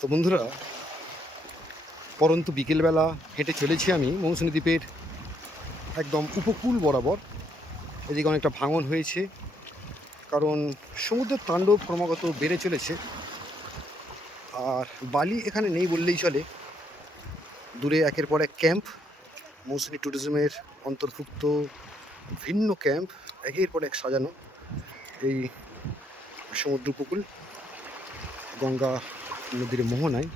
তো বন্ধুরা, পরন্তু বিকেলবেলা হেঁটে চলেছি আমি মৌসুমী দ্বীপের একদম উপকূল বরাবর। এদিকে অনেকটা ভাঙন হয়েছে, কারণ সমুদ্রের তাণ্ডব ক্রমাগত বেড়ে চলেছে। আর বালি এখানে নেই বললেই চলে। দূরে একের পর এক ক্যাম্প, মৌসুমী ট্যুরিজমের অন্তর্ভুক্ত ভিন্ন ক্যাম্প একের পর এক সাজানো এই সমুদ্র উপকূল গঙ্গা নদীর মোহনায়।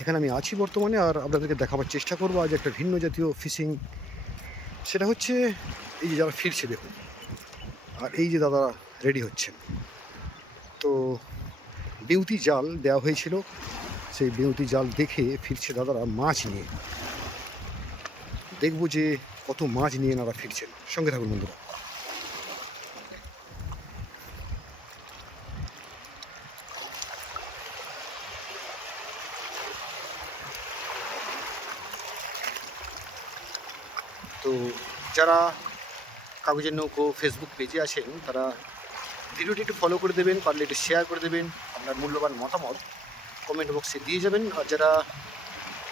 এখানে আমি আছি বর্তমানে, আর আপনাদেরকে দেখাবার চেষ্টা করবো আজ একটা ভিন্ন জাতীয় ফিশিং। সেটা হচ্ছে এই যে যারা ফিরছে দেখুন, আর এই যে দাদা রেডি হচ্ছেন। তো বেউতি জাল দেওয়া হয়েছিল, সেই বেউতি জাল দেখে ফিরছে দাদারা মাছ নিয়ে। দেখবো যে কত মাছ নিয়ে এনারা ফিরছেন। সঙ্গে থাকুন বন্ধুরা। তো যারা কাগজের নৌকো ফেসবুক পেজে আছেন, তারা ভিডিওটি একটু ফলো করে দেবেন, পারলে একটু শেয়ার করে দেবেন, আপনার মূল্যবান মতামত কমেন্ট বক্সে দিয়ে যাবেন। আর যারা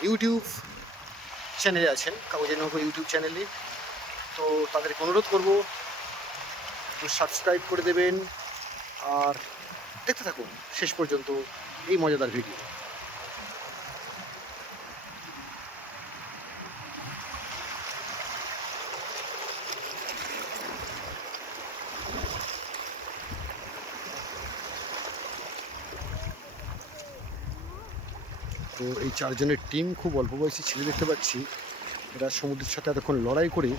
ইউটিউব চ্যানেলে আছেন, কাগজের নৌকো ইউটিউব চ্যানেলে, তো তাদেরকে অনুরোধ করব একটু সাবস্ক্রাইব করে দেবেন আর দেখতে থাকুন শেষ পর্যন্ত এই মজাদার ভিডিও। তো এই চারজনের টিম, খুব অল্প বয়সী ছেলে দেখতে পাচ্ছি। এরা সমুদ্রের সাথে এতক্ষণ লড়াই করে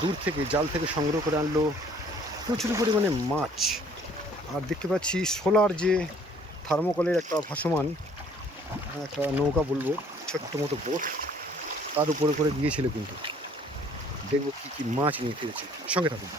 দূর থেকে জাল থেকে সংগ্রহ করে আনলো প্রচুর পরিমাণে মাছ। আর দেখতে পাচ্ছি সোলার যে থার্মোকলের একটা ভাসমান একটা নৌকা বলবো, ছোট্ট মতো বোট, তার উপরে করে গিয়েছিল। কিন্তু দেখবো কী কী মাছ নিয়ে ফিরেছে। সঙ্গে থাকুন।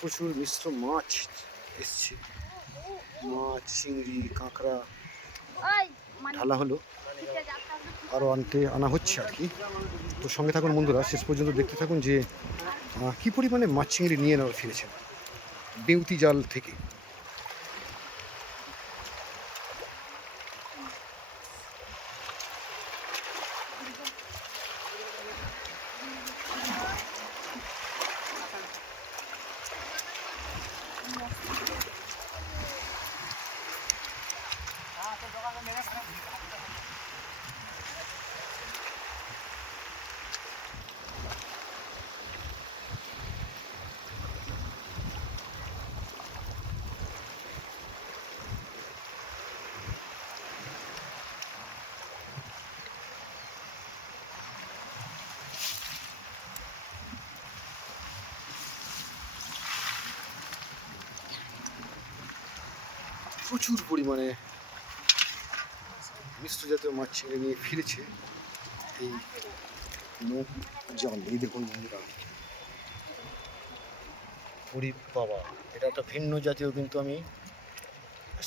প্রচুর মিশ্র মাছ এসছে, মাছ, চিংড়ি, কাঁকড়া ঢালা হলো, আরও আনা হচ্ছে আর কি। তো সঙ্গে থাকুন বন্ধুরা, শেষ পর্যন্ত দেখতে থাকুন যে কী পরিমাণে মাছ চিংড়ি নিয়ে নেওয়া ফিরেছেন বেউতি জাল থেকে। প্রচুর পরিমাণে মিশ্র জাতীয় মাছ ছেড়ে নিয়ে ফিরেছে এই জাল। এই দেখুন বন্ধুরা, ওরে বাবা, এটা একটা ভিন্ন জাতীয়, কিন্তু আমি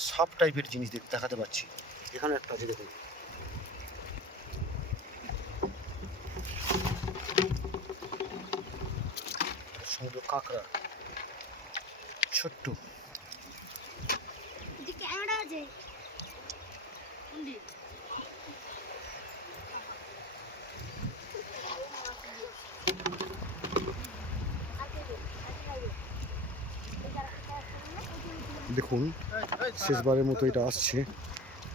সাপ টাইপের জিনিস দেখাতে পাচ্ছি। এখানে একটা আছে দেখুন, সমুদ্র কাঁকড়া ছোট্ট। দেখুন শেষবারের মতো এটা আসছে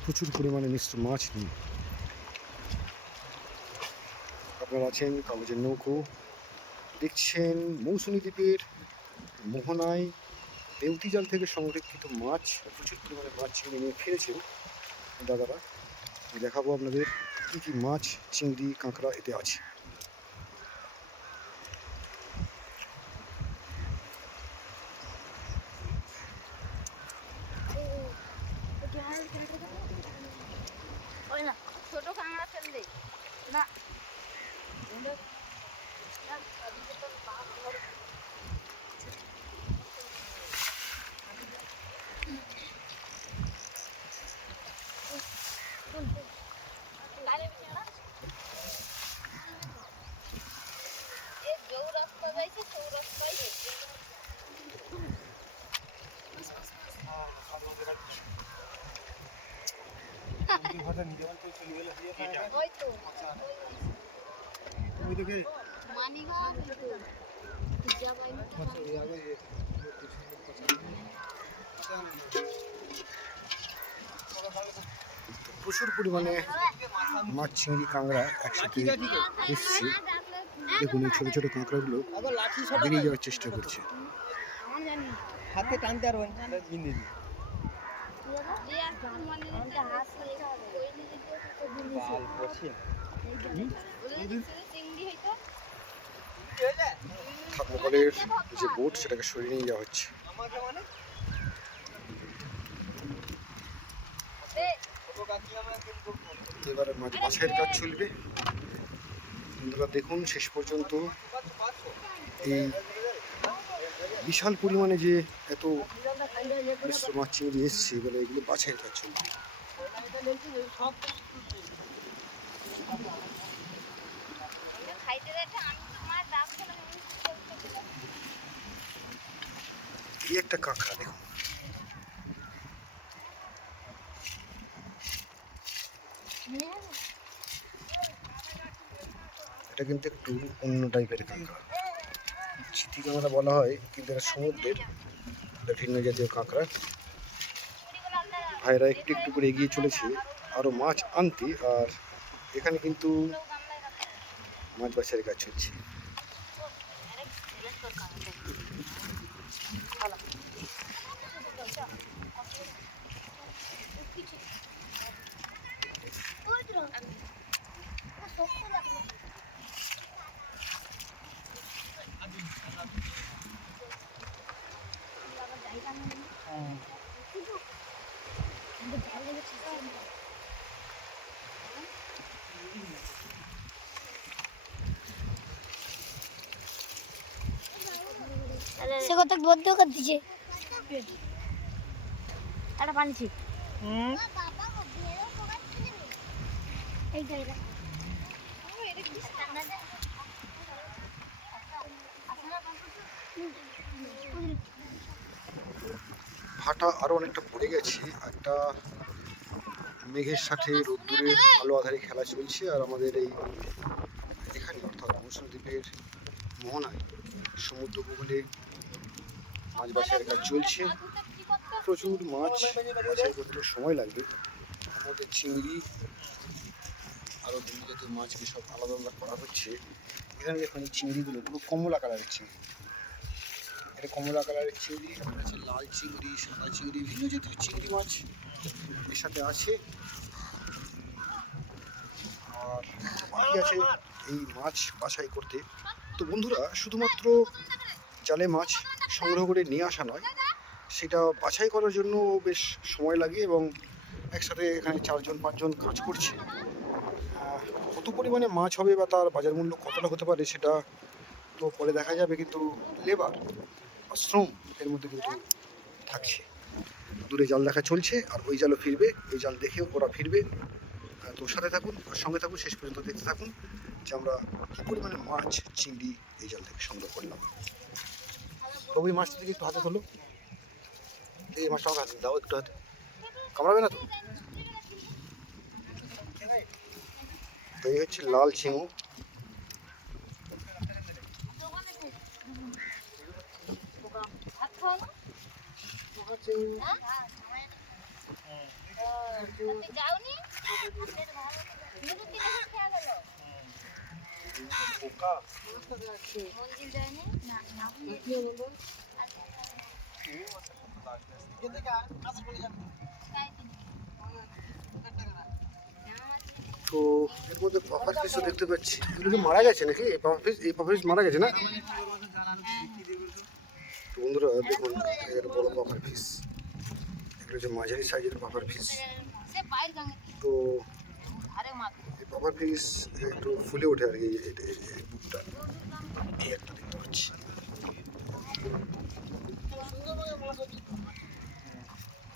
প্রচুর পরিমাণে মিশ্র মাছ নিয়ে। আপনারা আছেন কাগজের নৌকো, দেখছেন মৌসুমী দ্বীপের মোহনায় বেউতি জাল থেকে সংরক্ষিত মাছ, প্রচুর পরিমাণে মাছ ছিঁড়ে নিয়ে ফিরেছেন দাদারা। দেখাবো আপনাদের কী কী মাছ, চিংড়ি, কাঁকড়া এতে আছে। ছোট কাঁকড়া ফেল দে না। প্রচুর পরিমাণে মাছ, চিংড়ি, কাঁকড়া একসাথে এসছে। দেখুন এই ছোটো ছোটো কাঁকড়াগুলো বেরিয়ে যাওয়ার চেষ্টা করছে। হাতে টানতে আর থার্মোকলের যে বোট সেটাকে সরিয়ে নিয়ে যাওয়া হচ্ছে। এবারে মাছ বাছাইয়ের কাজ চলবে। বন্ধুরা দেখুন শেষ পর্যন্ত এই বিশাল পরিমাণে যে এত মিশ্র মাছ চিংড়ি এসছে, এবারে এগুলো বাছাইয়ের কাজ চলবে। এই একটা কাঁকড়া দেখুন, এটা কিন্তু একটু অন্য টাইপের কাঁকড়া। চিতি কাঁকড়া বলা হয়, কিন্তু এটা সমুদ্রের একটা ভিন্ন জাতীয় কাঁকড়া। ভাইরা একটু একটু করে এগিয়ে চলেছে আরও মাছ আনতে, আর এখানে কিন্তু মাছ বাছাইয়ের কাজ চলছে। সে কত বদ্ধ করে দিছে একটা পানছি ভাটা আরও অনেকটা পড়ে গেছে। একটা মেঘের সাথে রোদ্দুরের আলো আধারে খেলা চলছে, আর আমাদের এখানে অর্থাৎ মৌসুমী দ্বীপের মোহনায় সমুদ্র উপকূলে মাছ বাছাইয়ের কাজ চলছে। প্রচুর মাছ বাছাই করতে সময় লাগবে। আমাদের চিংড়ি আরও বিভিন্ন জাতীয় মাছকে সব আলাদা আলাদা করা হচ্ছে। এখানে দেখুন এই চিংড়িগুলো পুরো কমলা কালারের চিংড়ি। এটা কমলা কালারের চিংড়ি, একটা আছে লাল চিংড়ি, সাদা চিংড়ি, বিভিন্ন জাতীয় চিংড়ি মাছ এর সাথে আছে। আর বাকি আছে এই মাছ বাছাই করতে। তো বন্ধুরা, শুধুমাত্র জালে মাছ সংগ্রহ করে নিয়ে আসা নয়, সেটা বাছাই করার জন্য বেশ সময় লাগে, এবং একসাথে এখানে 4-5 জন কাজ করছে। কত পরিমাণে মাছ হবে বা তার বাজার মূল্য কতটা হতে পারে সেটা তো পরে দেখা যাবে, কিন্তু লেবার বা শ্রম এর মধ্যে কিন্তু থাকছে। দূরে জাল দেখা চলছে, আর ওই জালও ফিরবে, ওই জাল দেখে ওরা ফিরবে। তো সাথে থাকুন, সঙ্গে থাকুন, শেষ পর্যন্ত দেখতে থাকুন যে আমরা কী পরিমাণে মাছ, চিংড়ি এই জাল থেকে সংগ্রহ করলাম। তবে এই মাছটা থেকে একটু হাতে তোলো, এই মাছটা আমাকে হাতে দাও, একটু হাতে কামড়াবে না তো? তো এই হচ্ছে লাল ঝিঙু। তো এর মধ্যে পাপার ফিশও দেখতে পাচ্ছি। এগুলো কি মারা গেছে নাকি? এই পাপার ফিশ মারা গেছে না? তো বন্ধুরা দেখুন, এর বড় পাপার ফিশ, এগুলো হচ্ছে মাঝারি সাইজের পাপার ফিশ। তো এই পাপার ফিশ একটু ফুলে ওঠে আর কি, এই বুকটা, এই একটা দেখতে পাচ্ছি।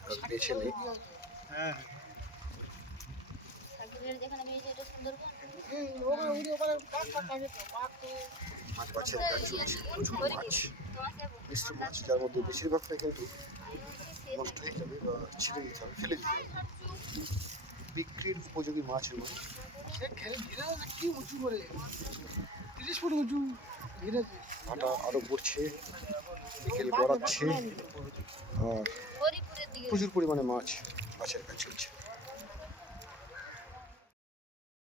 আর বেছে নেই, মাছ বাছের কাজ চলছে, প্রচুর মাছ, মিষ্টি মাছ, যার মধ্যে বেশিরভাগটা কিন্তু নষ্ট হয়ে যাবে বা ছিঁড়ে দিতে হবে, ফেলে দিতে হবে। বিক্রির উপযোগী মাছ নয়। ভাটা আরো পড়ছে, বিকেল গড়াচ্ছে, আর প্রচুর পরিমাণে মাছ বাছের কাজ চলছে।